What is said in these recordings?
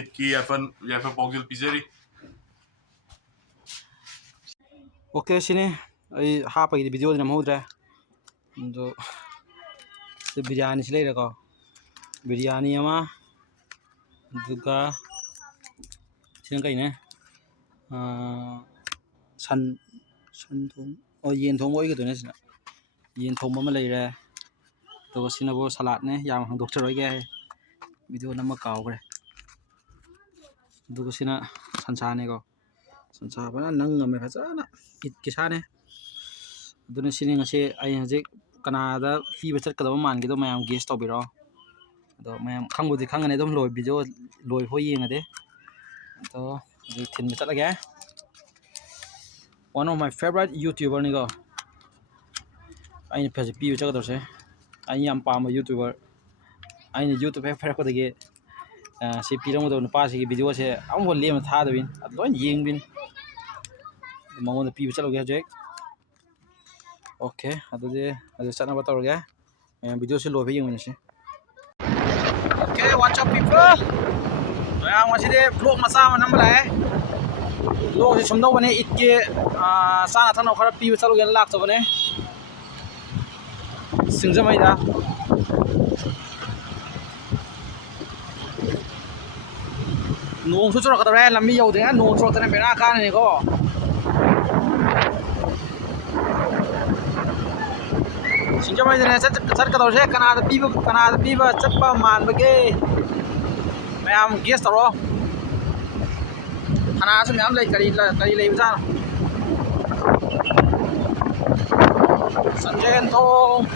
ꯏꯠꯀꯤ ꯌꯥꯏꯐ ꯄꯥꯎꯖꯦꯜ ꯄꯤꯖꯔꯤ. ꯑꯣꯀꯦ ꯁꯤꯅꯤ ꯑꯩ ꯍꯥꯞꯄꯒꯤꯗꯤ ꯚꯤꯗꯤꯑꯣꯗꯤ ꯅꯝꯍꯧꯗ꯭ꯔꯦ ꯑꯗꯣ ꯕꯤꯔꯌꯥꯅꯤꯁꯤ ꯂꯩꯔꯦꯀꯣ, ꯕꯤꯔꯌꯥꯅꯤ ꯑꯃ, ꯑꯗꯨꯒ ꯁꯤꯅ ꯀꯩꯅꯦ, ꯁꯟ ꯊꯣꯡꯕ, ꯌꯦꯟ ꯊꯣꯡꯕ ꯑꯣꯏꯒꯗꯣꯏꯅꯦ. ꯁꯤꯅ ꯌꯦꯟ ꯊꯣꯡꯕ ꯑꯃ ꯂꯩꯔꯦ, ꯑꯗꯨꯒ ꯁꯤꯅꯕꯨ ꯁꯂꯥꯠꯅꯦ. ꯌꯥꯝ ꯍꯪꯗꯣꯛꯆꯔꯣꯏꯒꯦ, ꯚꯤꯗꯤꯑꯣ ꯅꯝꯃ ꯀꯥꯎꯈ꯭ꯔꯦ. ꯑꯗꯨꯒ ꯁꯤꯅ ꯁꯟꯁꯥꯅꯦꯀꯣ, ꯁꯟꯁꯥ ꯐꯖꯅ ꯅꯪꯉꯝꯃꯦ, ꯐꯖꯅ ꯏꯠꯀꯤ ꯁꯥꯅꯦ. ꯑꯗꯨꯅ ꯁꯤꯅꯤ ꯉꯁꯤ ꯑꯩ ꯍꯧꯖꯤꯛ ꯀꯅꯥꯗ ꯄꯤꯕ ꯆꯠꯀꯗꯕ ꯃꯥꯟꯒꯦꯗꯣ ꯃꯌꯥꯝ ꯒꯦꯁ ꯇꯧꯕꯤꯔꯛꯑꯣ. ꯑꯗꯣ ꯃꯌꯥꯝ ꯈꯪꯕꯨꯗꯤ ꯈꯪꯒꯅꯤ ꯑꯗꯨꯝ ꯚꯤꯗꯤꯑꯣ ꯂꯣꯏꯐꯥꯎ ꯌꯦꯡꯉꯗꯤ. ꯑꯗꯣ ꯍꯧꯖꯤꯛ ꯊꯤꯟꯕ ꯆꯠꯂꯒꯦ. ꯋꯥꯟ ꯑꯣꯐ ꯃꯥꯏ ꯐꯦꯚꯣꯔꯥꯏꯠ ꯌꯨꯇ꯭ꯌꯨꯕꯔꯅꯤꯀꯣ ꯑꯩꯅ ꯄꯤꯕ ꯆꯠꯀꯗꯧꯁꯦ. ꯑꯩꯅ ꯌꯥꯝ ꯄꯥꯝꯕ ꯌꯨꯇ꯭ꯌꯨꯕꯔ. ꯑꯩꯅ ꯌꯨꯇ꯭ꯌꯨꯕ ꯍꯦꯛ ꯄꯥꯏꯔꯛꯄꯗꯒꯤ ꯁꯤ ꯄꯤꯔꯝꯒꯗꯕ ꯅꯨꯄꯥꯁꯤꯒꯤ ꯚꯤꯗꯤꯑꯣꯁꯦ ꯑꯃꯨꯛꯐꯥꯎ ꯂꯦꯝꯅ ꯊꯥꯗꯕꯤꯅꯤ, ꯑꯗꯨ ꯂꯣꯏ ꯌꯦꯡꯕꯤꯅꯤ. ꯃꯉꯣꯟꯗ ꯄꯤꯕ ꯆꯠꯂꯨꯒꯦ ꯍꯧꯖꯤꯛ. ꯑꯣꯀꯦ, ꯑꯗꯨꯗꯤ ꯆꯠꯅꯕ ꯇꯧꯔꯒꯦ. ꯃꯌꯥꯝ ꯚꯤꯗꯤꯑꯣꯁꯤ ꯂꯣꯏꯕ ꯌꯦꯡꯃꯤꯟꯅꯁꯤ. ꯑꯣꯀꯦ, ꯋꯥꯠꯁꯑꯞ ꯄꯤꯄꯜ, ꯃꯌꯥꯝ ꯉꯁꯤꯗꯤ ꯚ꯭ꯂꯣꯛ ꯃꯆꯥ ꯑꯃ ꯅꯝꯕ ꯂꯥꯛꯑꯦ. ꯚ꯭ꯂꯣꯛꯁꯤ ꯁꯨꯝꯗꯧꯕꯅꯦ, ꯏꯠꯀꯤ ꯆꯥꯅ ꯊꯛꯅꯕ ꯈꯔ ꯄꯤꯕ ꯆꯠꯂꯨꯒꯦꯅ ꯂꯥꯛꯆꯕꯅꯦ ꯁꯤꯡꯖꯃꯩꯗ. ꯅꯣꯡꯁꯨ ꯆꯨꯔꯛꯀꯗꯧꯔꯦ, ꯂꯝꯕꯤ ꯌꯧꯗ꯭ꯔꯤꯉꯩ ꯅꯣꯡ ꯆꯨꯔꯛꯇꯅ ꯕꯦꯔꯥ ꯀꯥꯅꯤꯀꯣ. ꯁꯤꯡꯖꯃꯩꯗꯅꯦ ꯆꯠꯀꯗꯧꯔꯤꯁꯦ. ꯀꯅꯥꯗ ꯄꯤꯕ ꯆꯠꯄ ꯃꯥꯟꯕꯒꯦ? ꯃꯌꯥꯝ ꯒꯦꯁ ꯇꯧꯔꯣ. ꯊꯅꯥꯁꯨ ꯃꯌꯥꯝ ꯂꯩ, ꯀꯔꯤ ꯂꯩꯕꯖꯥꯠꯅꯣ? ꯁꯟꯖꯦꯟꯊꯣꯡ.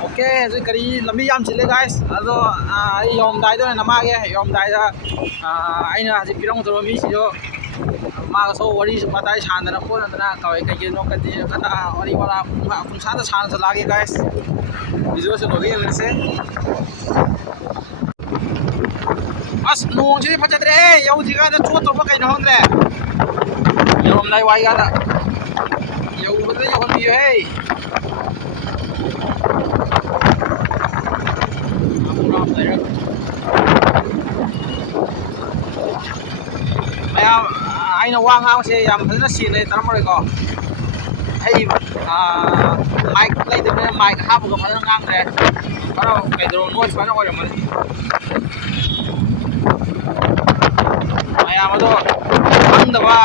ꯑꯣꯀꯦ, ꯍꯧꯖꯤꯛ ꯀꯔꯤ ꯂꯝꯕꯤ ꯌꯥꯝ ꯆꯤꯜꯂꯦ ꯒꯥꯏꯁ. ꯑꯗꯣ ꯑꯩ ꯌꯧꯔꯝꯗꯥꯏꯗ ꯑꯣꯏꯅ ꯅꯝꯃꯛꯑꯒꯦ. ꯌꯧꯔꯝꯗꯥꯏꯗ ꯑꯩꯅ ꯍꯧꯖꯤꯛ ꯄꯤꯔꯝꯒꯗꯕ ꯃꯤꯁꯤꯡꯗꯣ ꯃꯥꯒꯁꯨ ꯋꯥꯔꯤ ꯋꯥꯇꯥꯏ ꯁꯥꯟꯗꯅ ꯈꯣꯠꯅꯗꯅ ꯀꯩꯒꯤꯅꯣ ꯋꯥꯔꯤ ꯋꯥꯔꯥ ꯄꯨꯡꯁꯥꯟꯗ ꯁꯥꯟꯅꯁꯜꯂꯛꯑꯒꯦ ꯒꯥꯏꯁ. ꯚꯤꯗꯤꯑꯣꯁꯦ ꯂꯣꯏꯕ ꯌꯦꯡꯃꯤꯟꯅꯁꯦ. ꯑꯁ, ꯅꯣꯡꯁꯤꯗꯤ ꯐꯖꯗ꯭ꯔꯦꯍꯦ. ꯌꯧꯗ꯭ꯔꯤꯀꯥꯟꯗ ꯆꯣꯠꯇꯧꯕ ꯀꯩꯅꯣ ꯈꯪꯗ꯭ꯔꯦ. ꯌꯧꯔꯝꯗꯥꯏ ꯋꯥꯏꯀꯥꯟꯗ ꯌꯧꯕꯗ ꯌꯧꯍꯟꯕꯤꯌꯨꯍꯦ. ꯃꯌꯥꯝ ꯑꯩꯅ ꯋꯥ ꯉꯥꯡꯕꯁꯦ ꯌꯥꯝ ꯐꯖꯅ ꯁꯦꯡꯅ ꯇꯥꯔꯝꯃꯔꯣꯏꯀꯣ. ꯑꯩ ꯃꯥꯏꯛ ꯂꯩꯇꯕꯅꯤꯅ ꯃꯥꯏꯛ ꯍꯥꯞꯄꯒ ꯐꯖꯅ ꯉꯥꯡꯈ꯭ꯔꯦ. ꯈꯔ ꯅꯣꯏꯁ ꯐꯖꯅ ꯑꯣꯏꯔꯝꯃꯅꯤ. ꯃꯌꯥꯝ ꯑꯗꯣ ꯈꯪꯗꯕ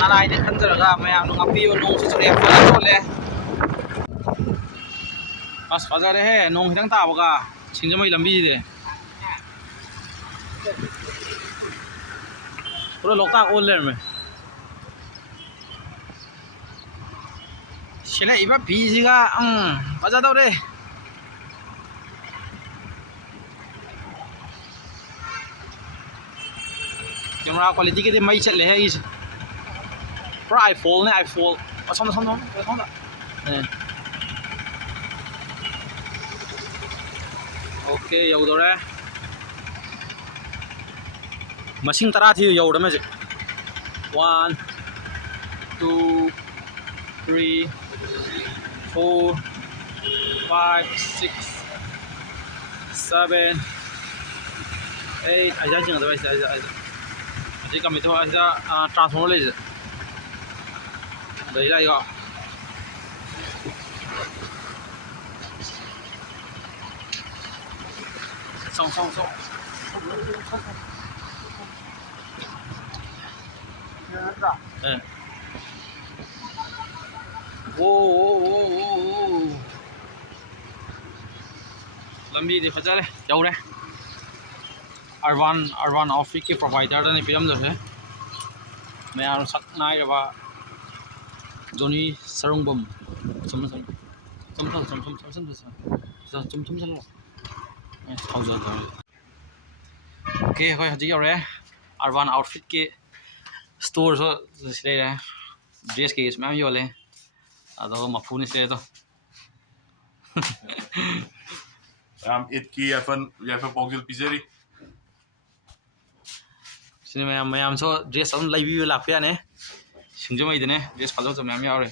ꯅꯔꯥꯏꯅ ꯈꯟꯖꯔꯒ ꯃꯌꯥꯝꯅ ꯉꯥꯛꯄꯤꯌꯨ. ꯅꯣꯡꯁꯨ ꯆꯨꯔꯛꯑꯦ, ꯐꯖꯅ ꯆꯣꯠꯂꯦ. ꯑꯁ, ꯐꯖꯔꯦꯍꯦ, ꯅꯣꯡ ꯈꯤꯇꯪ ꯇꯥꯕꯒ ꯁꯤꯡꯖꯃꯩ ꯂꯝꯕꯤꯁꯤꯗꯤ ꯄꯨꯔꯥ ꯂꯣꯛꯇꯥꯛ ꯑꯣꯜ ꯂꯩꯔꯝꯃꯦ. ꯁꯦꯠꯂꯛꯏꯕ ꯐꯤꯁꯤꯒ ꯐꯖꯗꯧꯔꯦ. ꯀꯦꯃꯦꯔꯥ ꯀ꯭ꯋꯥꯂꯤꯇꯤꯒꯤꯗꯤ ꯃꯩ ꯆꯠꯂꯦꯍꯦ ꯑꯩꯁꯦ. ꯄꯨꯔꯥ ꯑꯥꯏꯐꯣꯟꯅꯦ, ꯑꯥꯏꯐꯣꯟ. ꯁꯣꯝꯗ. ꯑꯣꯀꯦ, ꯌꯧꯗꯧꯔꯦ. ꯃꯁꯤꯡ 10 ꯊꯤꯌꯨ, ꯌꯧꯔꯝꯃꯦ ꯍꯧꯖꯤꯛ. 1, 2, 3, 4, 5, 6, 7, 8. ꯑꯩꯁꯥ ꯆꯤꯡꯒꯗꯕ ꯑꯁꯤ ꯀꯝꯃꯤꯇꯣ ꯑꯁꯤꯗ ꯇ꯭ꯔꯥꯟꯁꯐꯣꯔꯃꯔ ꯂꯩꯁꯦ. ꯂꯩ ꯂꯥꯛꯏꯀꯣ. ꯆꯪ. ꯑꯣ. ꯂꯝꯕꯤꯗꯤ ꯐꯖꯔꯦ, ꯌꯧꯔꯦ. ꯑꯔꯕꯥꯟ ꯑꯥꯎꯠꯐꯤꯠꯀꯤ ꯄ꯭ꯔꯣꯚꯥꯏꯗꯔꯗꯅꯤ ꯄꯤꯔꯝꯗꯣꯏꯁꯦ. ꯃꯌꯥꯝꯅ ꯁꯛ ꯉꯥꯏꯔꯕ ꯖꯣꯅꯤ ꯁꯔꯨꯡꯕꯝ. ꯆꯨꯝꯁꯜꯂꯣ. ꯑꯣꯀꯦ, ꯑꯩꯈꯣꯏ ꯍꯧꯖꯤꯛ ꯌꯧꯔꯦ. ꯑꯔꯕꯥꯟ ꯑꯥꯎꯠꯐꯤꯠꯀꯤ ꯁ꯭ꯇꯣꯔꯁꯨ ꯁꯤ ꯂꯩꯔꯦ. ꯗ꯭ꯔꯦꯁ ꯀꯩꯀꯩꯁꯨ ꯃꯌꯥꯝ ꯌꯣꯜꯂꯦ. ꯑꯗꯣ ꯃꯄꯨꯅꯤ ꯁꯤꯗ. ꯏꯠꯀꯤ ꯌꯥꯏꯐ ꯄꯥꯎꯖꯦꯜ ꯄꯤꯖꯔꯤ. ꯁꯤꯅꯤ ꯃꯌꯥꯝꯁꯨ ꯗ꯭ꯔꯦꯁ ꯑꯗꯨꯝ ꯂꯩꯕꯤꯕ ꯂꯥꯛꯄ ꯌꯥꯅꯤ. ꯁꯤꯡꯖꯃꯩꯗꯅꯦ ꯗ꯭ꯔꯦꯁ ꯐꯖꯕ ꯃꯌꯥꯝ ꯌꯥꯎꯔꯦ.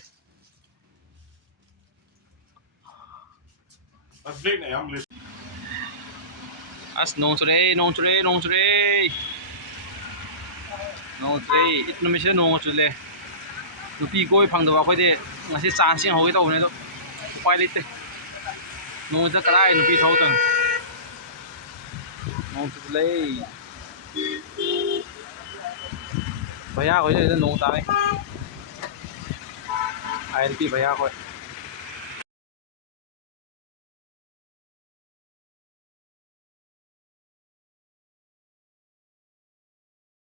Break này em lên. As nong chure nong chure nong chure nong chure it no mission nong chule nupi koi phang da khoi de ngasi chance sing hogi to ne do pai lite nong ja karai nupi thau tan nong chule भैया khoi de nong ta ai ai pi भैया khoi